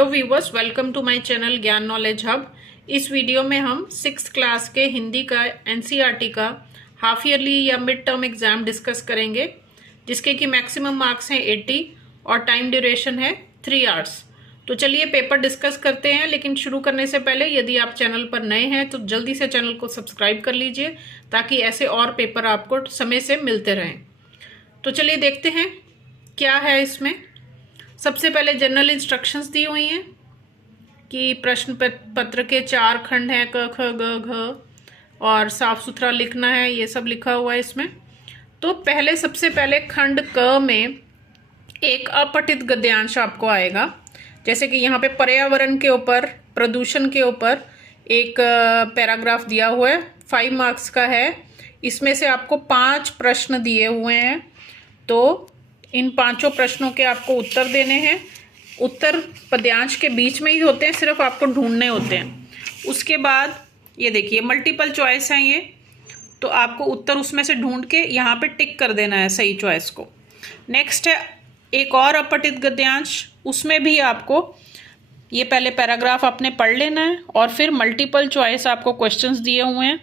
Hello viewers, welcome to my channel Gyan knowledge hub. इस video में हम 6th क्लास के हिंदी का एनसीईआरटी का हाफ ईयरली या मिड टर्म एग्जाम डिस्कस करेंगे, जिसके कि मैक्सिमम मार्क्स हैं 80 और टाइम ड्यूरेशन है 3 आवर्स। तो चलिए पेपर डिस्कस करते हैं, लेकिन शुरू करने से पहले यदि आप चैनल पर नए हैं तो जल्दी से चैनल को सब्सक्राइब कर लीजिए, ताकि ऐसे और पेपर आपको समय से मिलते रहें। तो चलिए देखते हैं क्या है इसमें। सबसे पहले जनरल इंस्ट्रक्शंस दी हुई हैं कि प्रश्न पत्र के 4 खंड हैं, क ख ग घ, और साफ सुथरा लिखना है, ये सब लिखा हुआ है इसमें। तो पहले सबसे पहले खंड क में एक अपठित गद्यांश आपको आएगा, जैसे कि यहाँ पे पर्यावरण के ऊपर, प्रदूषण के ऊपर एक पैराग्राफ दिया हुआ है, 5 मार्क्स का है। इसमें से आपको 5 प्रश्न दिए हुए हैं, तो इन 5 प्रश्नों के आपको उत्तर देने हैं। उत्तर पद्यांश के बीच में ही होते हैं, सिर्फ आपको ढूंढने होते हैं। उसके बाद ये देखिए मल्टीपल चॉइस है ये, तो आपको उत्तर उसमें से ढूंढ के यहाँ पे टिक कर देना है सही चॉइस को। नेक्स्ट है एक और अपठित गद्यांश, उसमें भी आपको ये पहले पैराग्राफ आपने पढ़ लेना है और फिर मल्टीपल चॉइस आपको क्वेश्चंस दिए हुए हैं,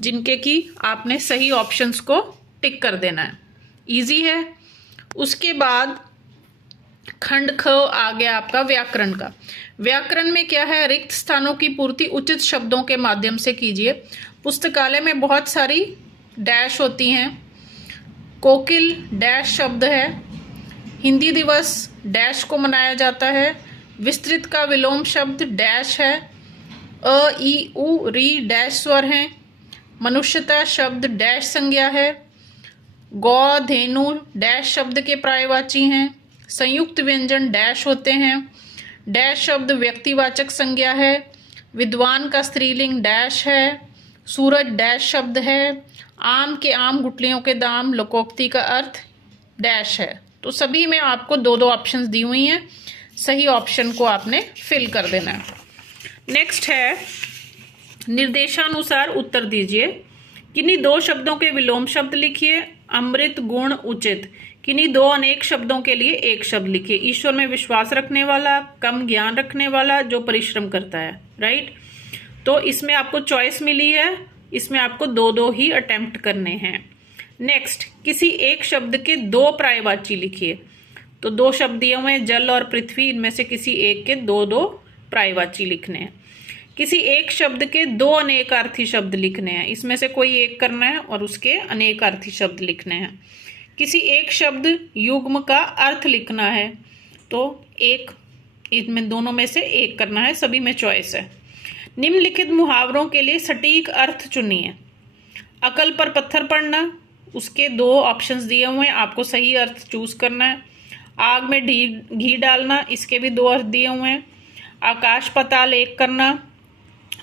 जिनके कि आपने सही ऑप्शंस को टिक कर देना है। ईजी है। उसके बाद खंड ख आ गया आपका व्याकरण का। व्याकरण में क्या है, रिक्त स्थानों की पूर्ति उचित शब्दों के माध्यम से कीजिए। पुस्तकालय में बहुत सारी डैश होती हैं। कोकिल डैश शब्द है। हिंदी दिवस डैश को मनाया जाता है। विस्तृत का विलोम शब्द डैश है। अ ई उ री डैश स्वर हैं। मनुष्यता शब्द डैश संज्ञा है। गौ धेनु डैश शब्द के पर्यायवाची हैं। संयुक्त व्यंजन डैश होते हैं। डैश शब्द व्यक्तिवाचक संज्ञा है। विद्वान का स्त्रीलिंग डैश है। सूरज डैश शब्द है। आम के आम, गुटलियों के दाम, लोकोक्ति का अर्थ डैश है। तो सभी में आपको 2-2 ऑप्शंस दी हुई हैं, सही ऑप्शन को आपने फिल कर देना है। नेक्स्ट है निर्देशानुसार उत्तर दीजिए। किन्हीं 2 शब्दों के विलोम शब्द लिखिए। अमृत, गुण, उचित। किन्हीं 2 अनेक शब्दों के लिए एक शब्द लिखिए। ईश्वर में विश्वास रखने वाला, कम ज्ञान रखने वाला, जो परिश्रम करता है। राइट। तो इसमें आपको चॉइस मिली है, इसमें आपको 2-2 ही अटेम्प्ट करने हैं। नेक्स्ट, किसी एक शब्द के 2 पर्यायवाची लिखिए। तो 2 शब्द दिए हुए हैं, जल और पृथ्वी, इनमें से किसी एक के 2-2 पर्यायवाची लिखने हैं। किसी एक शब्द के 2 अनेकार्थी शब्द लिखने हैं, इसमें से कोई एक करना है और उसके अनेकार्थी शब्द लिखने हैं। किसी एक शब्द युग्म का अर्थ लिखना है, तो एक, इनमें दोनों में से एक करना है, सभी में चॉइस है। निम्नलिखित मुहावरों के लिए सटीक अर्थ चुनिए। अकल पर पत्थर पड़ना, उसके 2 ऑप्शंस दिए हुए हैं, आपको सही अर्थ चूज करना है। आग में घी डालना, इसके भी 2 अर्थ दिए हुए हैं। आकाश पाताल एक करना,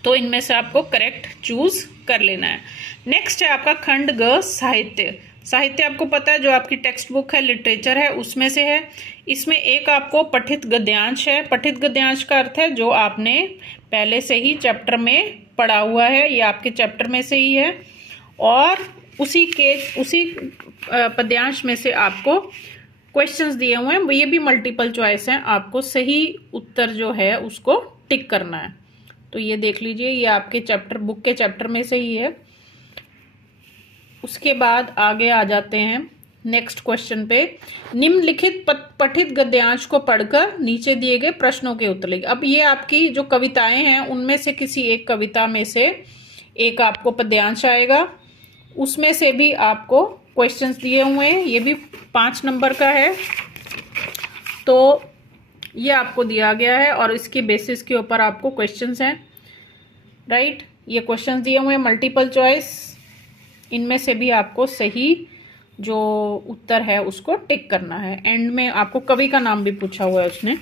तो इनमें से आपको करेक्ट चूज कर लेना है। नेक्स्ट है आपका खंड ग साहित्य। साहित्य आपको पता है, जो आपकी टेक्स्ट बुक है, लिटरेचर है, उसमें से है। इसमें एक आपको पठित गद्यांश है। पठित गद्यांश का अर्थ है जो आपने पहले से ही चैप्टर में पढ़ा हुआ है, ये आपके चैप्टर में से ही है, और उसी पद्यांश में से आपको क्वेश्चंस दिए हुए हैं, ये भी मल्टीपल चॉइस हैं, आपको सही उत्तर जो है उसको टिक करना है। तो ये देख लीजिए, ये आपके चैप्टर बुक के चैप्टर में से ही है। उसके बाद आगे आ जाते हैं नेक्स्ट क्वेश्चन पे। निम्नलिखित पठित गद्यांश को पढ़कर नीचे दिए गए प्रश्नों के उत्तर लिखिए। अब ये आपकी जो कविताएं हैं, उनमें से किसी एक कविता में से एक आपको पद्यांश आएगा, उसमें से भी आपको क्वेश्चंस दिए हुए हैं, ये भी 5 नंबर का है। तो ये आपको दिया गया है और इसके बेसिस के ऊपर आपको क्वेश्चंस हैं। राइट। ये क्वेश्चंस दिए हुए हैं मल्टीपल चॉइस, इनमें से भी आपको सही जो उत्तर है उसको टिक करना है। एंड में आपको कवि का नाम भी पूछा हुआ है उसने।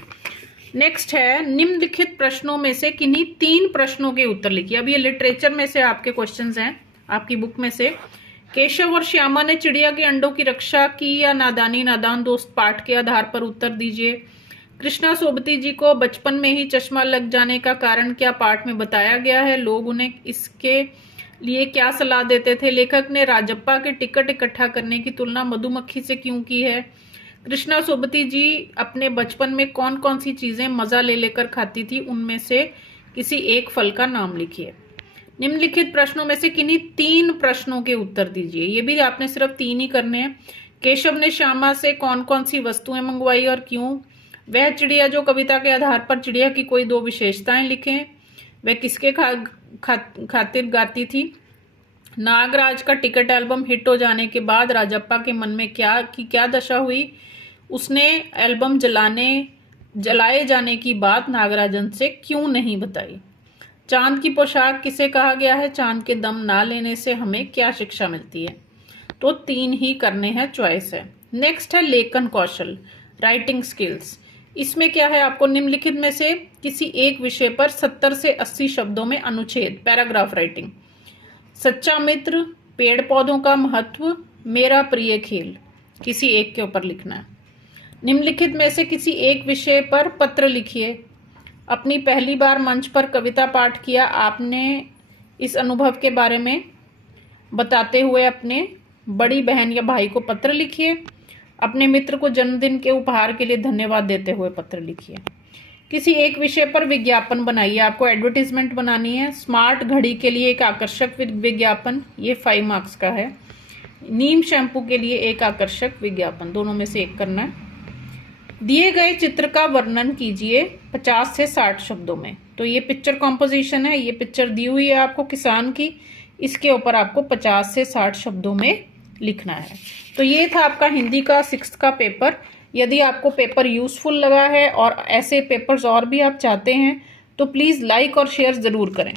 नेक्स्ट है निम्नलिखित प्रश्नों में से किन्हीं 3 प्रश्नों के उत्तर लिखिए। अब ये लिटरेचर में से आपके क्वेश्चंस हैं, आपकी बुक में से। केशव और श्यामा ने चिड़िया के अंडों की रक्षा की या नादानी नादान दोस्त, पाठ के आधार पर उत्तर दीजिए। कृष्णा सोबती जी को बचपन में ही चश्मा लग जाने का कारण क्या पाठ में बताया गया है? लोग उन्हें इसके लिए क्या सलाह देते थे? लेखक ने राजप्पा के टिकट इकट्ठा करने की तुलना मधुमक्खी से क्यों की है? कृष्णा सोबती जी अपने बचपन में कौन कौन सी चीजें मजा ले लेकर खाती थी, उनमें से किसी एक फल का नाम लिखिए। निम्नलिखित प्रश्नों में से किन्हीं 3 प्रश्नों के उत्तर दीजिए। ये भी आपने सिर्फ 3 ही करने हैं। केशव ने श्यामा से कौन कौन सी वस्तुएं मंगवाई और क्यों? वह चिड़िया जो कविता के आधार पर चिड़िया की कोई 2 विशेषताएं लिखें। वह किसके खातिर गाती थी? नागराज का टिकट एल्बम हिट हो जाने के बाद राजप्पा के मन में क्या दशा हुई? उसने एल्बम जलाए जाने की बात नागराजन से क्यों नहीं बताई? चांद की पोशाक किसे कहा गया है? चांद के दम ना लेने से हमें क्या शिक्षा मिलती है? तो 3 ही करने हैं, चॉइस है। नेक्स्ट है लेखन कौशल, राइटिंग स्किल्स। इसमें क्या है, आपको निम्नलिखित में से किसी एक विषय पर 70 से 80 शब्दों में अनुच्छेद, पैराग्राफ राइटिंग। सच्चा मित्र, पेड़ पौधों का महत्व, मेरा प्रिय खेल, किसी एक के ऊपर लिखना है। निम्नलिखित में से किसी एक विषय पर पत्र लिखिए। अपनी पहली बार मंच पर कविता पाठ किया, आपने इस अनुभव के बारे में बताते हुए अपने बड़ी बहन या भाई को पत्र लिखिए। अपने मित्र को जन्मदिन के उपहार के लिए धन्यवाद देते हुए पत्र लिखिए। किसी एक विषय पर विज्ञापन बनाइए, आपको एडवर्टीजमेंट बनानी है। स्मार्ट घड़ी के लिए एक आकर्षक विज्ञापन, ये 5 मार्क्स का है। नीम शैम्पू के लिए एक आकर्षक विज्ञापन, दोनों में से एक करना है। दिए गए चित्र का वर्णन कीजिए 50 से 60 शब्दों में। तो ये पिक्चर कॉम्पोजिशन है, ये पिक्चर दी हुई है आपको किसान की, इसके ऊपर आपको 50 से 60 शब्दों में लिखना है। तो ये था आपका हिंदी का 6th का पेपर। यदि आपको पेपर यूजफुल लगा है और ऐसे पेपर्स और भी आप चाहते हैं तो प्लीज़ लाइक और शेयर ज़रूर करें।